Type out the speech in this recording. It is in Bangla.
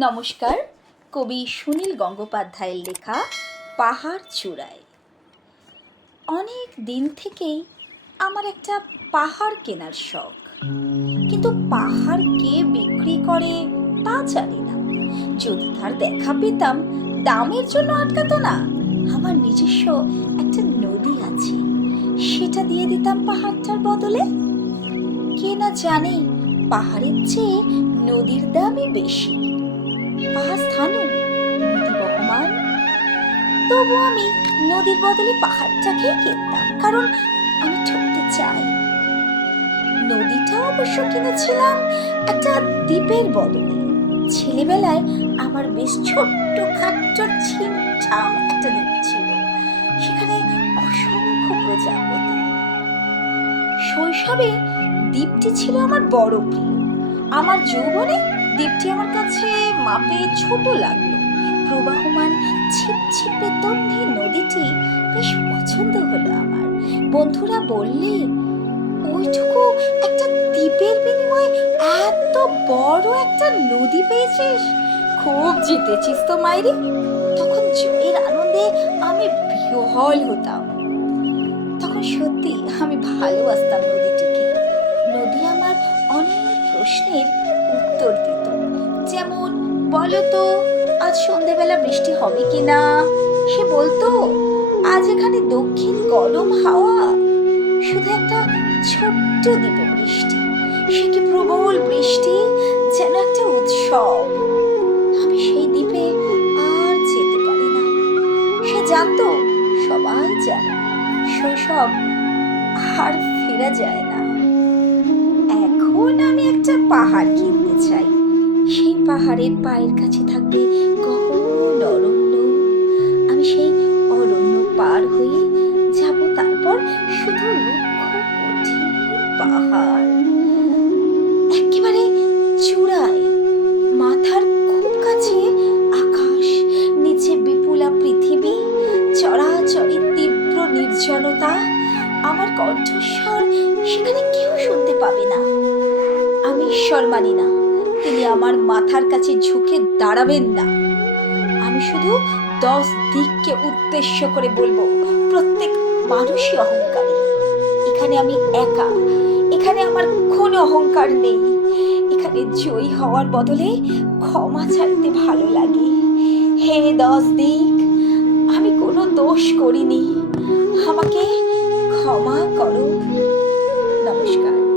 নমস্কার, কবি সুনীল গঙ্গোপাধ্যায়ের লেখা পাহাড় চূড়ায়। অনেক দিন থেকেই আমার একটা পাহাড় কেনার শখ। কিন্তু পাহাড় কে বিক্রি করে তা জানি না। যদি তার দেখা পেতাম, দামের জন্য আটকাতো না। আমার নিজস্ব একটা নদী আছে, সেটা দিয়ে দিতাম পাহাড়টার বদলে। কে না জানে পাহাড়ের চেয়ে নদীর দামই বেশি। পাহাড় স্থানও নদী বহমান তবু আমি নদীর বদলে পাহাড়টাকেই কিনতাম কারণ আমি ঠকতে চাই। নদীটা অবশ্য কিনেছিলাম একটা দ্বীপের বদলে। ছেলেবেলায় আমার বেশ ছোট্ট খাট্ট ছিমছাম একটা দ্বীপ ছিল। সেখানে অসংখ্য প্রজাপতি। শৈশবে দ্বীপটি ছিল আমার বড় প্রিয়। আমার যৌবনে দ্বীপটি আমার কাছে মাপে ছোট লাগল। প্রবাহমান ছিপছিপে তন্নি নদীটি বেশ পছন্দ হলো আমার। বন্ধুরা বললে, ওইটুকু একটা দ্বীপের বিনিময়ে এত বড় একটা নদী পেয়েছিস? খুব জিতেছিস তো মাইরি। তখন জয়ের আনন্দে আমি বিহল হতাম। তখন সত্যি আমি ভালোবাসতাম নদীটিকে। নদী আমার অনেক প্রশ্নের বলো তো আজ সন্ধেবেলা বৃষ্টি হবে কি না সে বলতো, আজ এখানে দক্ষিণ গরম হাওয়া। শুধু একটা ছোট্ট দ্বীপে বৃষ্টি। সে কি প্রবল বৃষ্টি, যেন একটা উৎসব। আমি সেই দ্বীপে আর যেতে পারি না। সে জানতো, সবাই জানে শৈশব আর ফেরা যায় না। এখন আমি একটা পাহাড় সেই পাহাড়ের পায়ের কাছে থাকবে গহন অরণ্য। আমি সেই অরণ্য পার হয়ে যাব, তারপর শুধু পাহাড়। একেবারে চূড়ায়, মাথার খুব কাছে আকাশ, নিচে বিপুলা পৃথিবী, চরাচরে তীব্র নির্জনতা। আমার কণ্ঠস্বর সেখানে কেউ শুনতে পাবে না। আমি ঈশ্বর মানি না। তিনি আমার মাথার কাছে ঝুঁকে দাঁড়াবেন না। আমি শুধু দশ দিককে উদ্দেশ্য করে বলব, প্রত্যেক মানুষই অহংকারী। এখানে আমি একা, এখানে আমার কোনো অহংকার নেই। এখানে জয়ী হওয়ার বদলে ক্ষমা ছাড়তে ভালো লাগে। হে দশ দিক, আমি কোনো দোষ করিনি। আমাকে ক্ষমা করো। নমস্কার।